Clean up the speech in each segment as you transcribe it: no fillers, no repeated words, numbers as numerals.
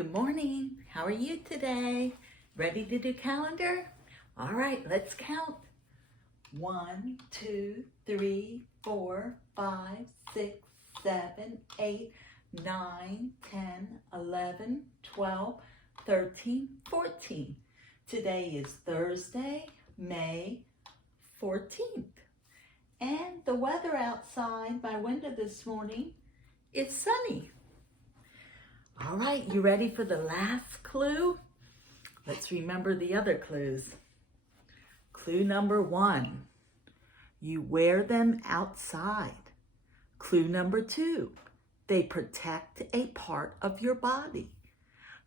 Good morning. How are you today? Ready to do calendar? All right, let's count. 1, 2, 3, 4, 5, 6, 7, 8, 9, 10, 11, 12, 13, 14. Today is Thursday, May 14th. And the weather outside my window this morning, it's sunny. All right, you ready for the last clue? Let's remember the other clues. Clue number 1, you wear them outside. Clue number 2, they protect a part of your body.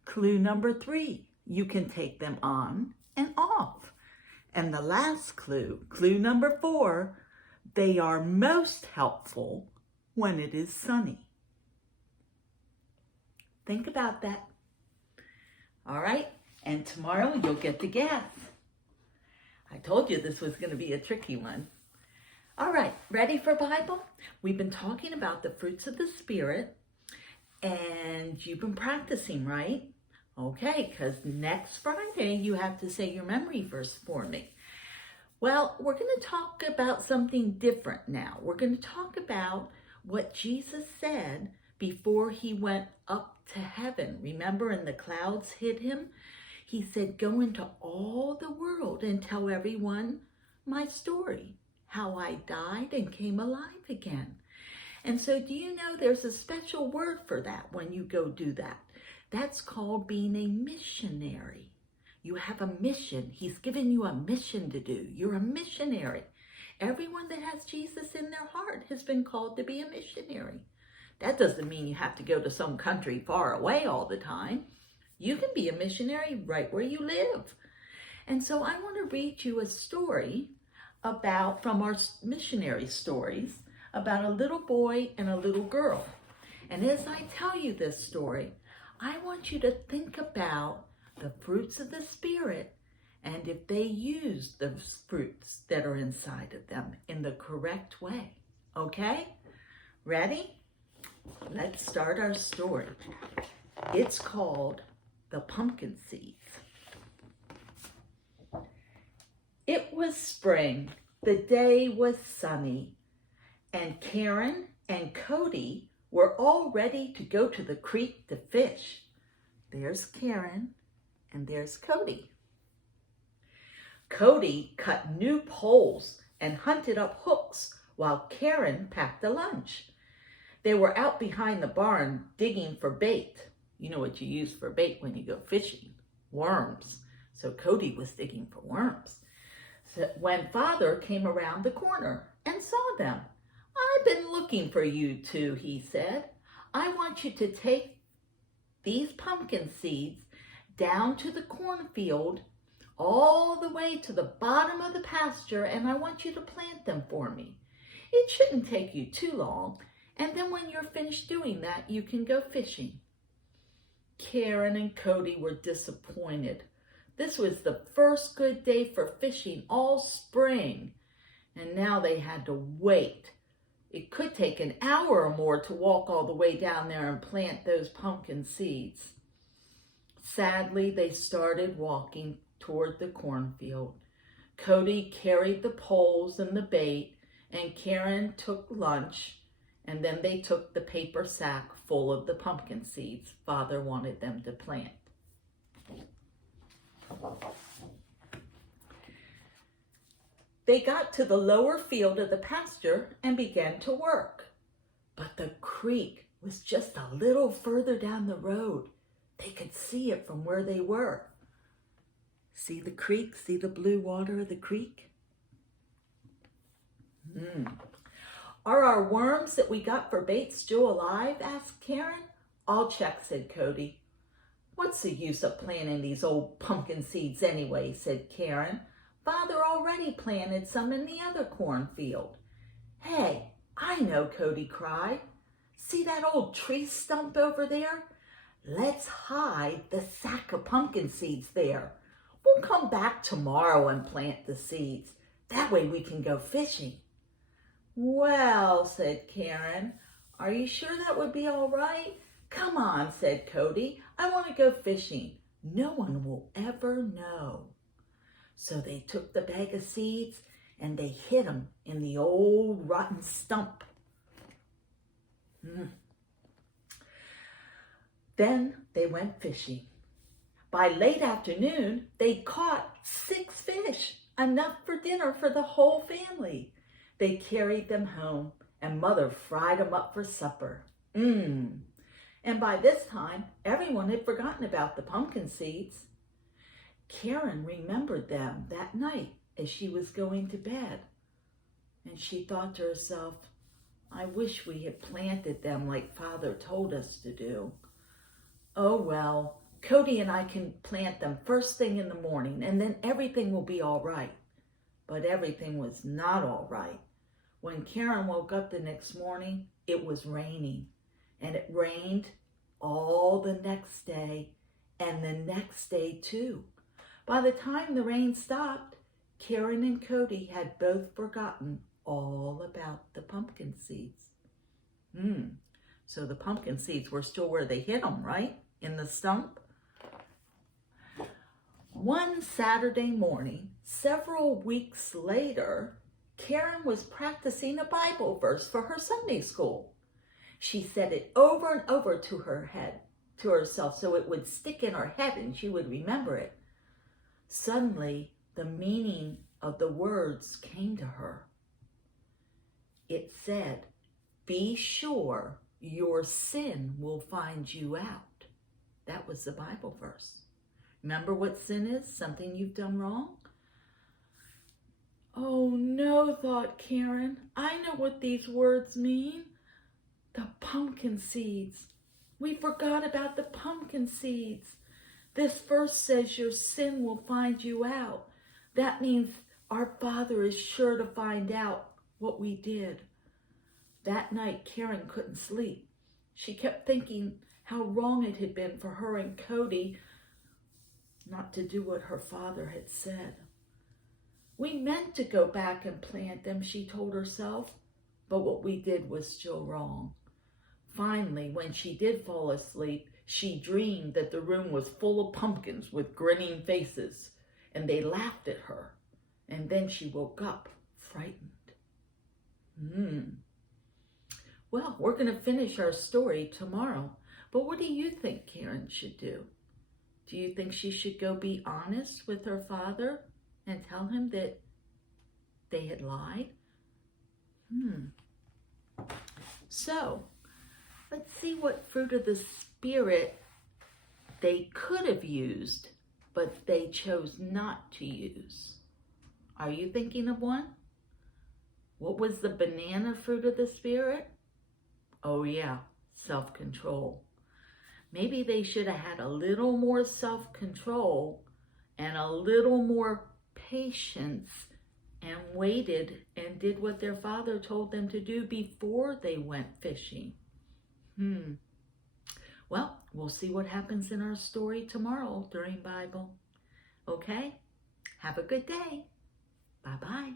Clue number 3, you can take them on and off. And the last clue, clue number 4, they are most helpful when it is sunny. Think about that. All right, and tomorrow you'll get to guess. I told you this was going to be a tricky one. All right, ready for Bible? We've been talking about the fruits of the Spirit, and you've been practicing, right? Okay, because next Friday you have to say your memory verse for me. Well, we're going to talk about something different now. We're going to talk about what Jesus said before he went up to heaven. Remember, and the clouds hid him? He said, go into all the world and tell everyone my story, how I died and came alive again. And so do you know there's a special word for that when you go do that? That's called being a missionary. You have a mission. He's given you a mission to do. You're a missionary. Everyone that has Jesus in their heart has been called to be a missionary. That doesn't mean you have to go to some country far away all the time. You can be a missionary right where you live. And so I want to read you a story from our missionary stories about a little boy and a little girl. And as I tell you this story, I want you to think about the fruits of the Spirit and if they use those fruits that are inside of them in the correct way. Okay? Ready? Let's start our story. It's called The Pumpkin Seeds. It was spring. The day was sunny, and Karen and Cody were all ready to go to the creek to fish. There's Karen and there's Cody. Cody cut new poles and hunted up hooks while Karen packed a lunch. They were out behind the barn digging for bait. You know what you use for bait when you go fishing? Worms. So Cody was digging for worms. So when Father came around the corner and saw them, I've been looking for you two, he said. I want you to take these pumpkin seeds down to the cornfield all the way to the bottom of the pasture, and I want you to plant them for me. It shouldn't take you too long. And then when you're finished doing that, you can go fishing. Karen and Cody were disappointed. This was the first good day for fishing all spring, and now they had to wait. It could take an hour or more to walk all the way down there and plant those pumpkin seeds. Sadly, they started walking toward the cornfield. Cody carried the poles and the bait, and Karen took lunch. And then they took the paper sack full of the pumpkin seeds Father wanted them to plant. They got to the lower field of the pasture and began to work. But the creek was just a little further down the road. They could see it from where they were. See the creek? See the blue water of the creek? Are our worms that we got for bait still alive? Asked Karen. I'll check, said Cody. What's the use of planting these old pumpkin seeds anyway, said Karen. Father already planted some in the other cornfield. Hey, I know, Cody cried. See that old tree stump over there? Let's hide the sack of pumpkin seeds there. We'll come back tomorrow and plant the seeds. That way we can go fishing. Well, said Karen, are you sure that would be all right? "Come on," said Cody. "I want to go fishing. No one will ever know." So they took the bag of seeds and they hid them in the old rotten stump. Then they went fishing. By late afternoon, they caught 6 fish, enough for dinner for the whole family. They carried them home, and Mother fried them up for supper. And by this time, everyone had forgotten about the pumpkin seeds. Karen remembered them that night as she was going to bed, and she thought to herself, "I wish we had planted them like Father told us to do. Oh well, Cody and I can plant them first thing in the morning, and then everything will be all right." But everything was not all right. When Karen woke up the next morning, it was raining, and it rained all the next day, and the next day too. By the time the rain stopped, Karen and Cody had both forgotten all about the pumpkin seeds. So the pumpkin seeds were still where they hid them, right? In the stump. One Saturday morning, several weeks later, Karen was practicing a Bible verse for her Sunday school. She said it over and over to herself, so it would stick in her head and she would remember it. Suddenly, the meaning of the words came to her. It said, "Be sure your sin will find you out." That was the Bible verse. Remember what sin is? Something you've done wrong? "Oh no," thought Karen. "I know what these words mean. The pumpkin seeds. We forgot about the pumpkin seeds. This verse says your sin will find you out. That means our Father is sure to find out what we did." That night, Karen couldn't sleep. She kept thinking how wrong it had been for her and Cody not to do what her father had said. "We meant to go back and plant them," she told herself, "but what we did was still wrong." Finally, when she did fall asleep, she dreamed that the room was full of pumpkins with grinning faces, and they laughed at her. And then she woke up frightened. Well, we're going to finish our story tomorrow. But what do you think Karen should do? Do you think she should go be honest with her father and tell him that they had lied? So, let's see what fruit of the Spirit they could have used, but they chose not to use. Are you thinking of one? What was the banana fruit of the Spirit? Oh yeah, self-control. Maybe they should have had a little more self-control and a little more patience and waited and did what their father told them to do before they went fishing. Well, we'll see what happens in our story tomorrow during Bible. Okay? Have a good day. Bye-bye.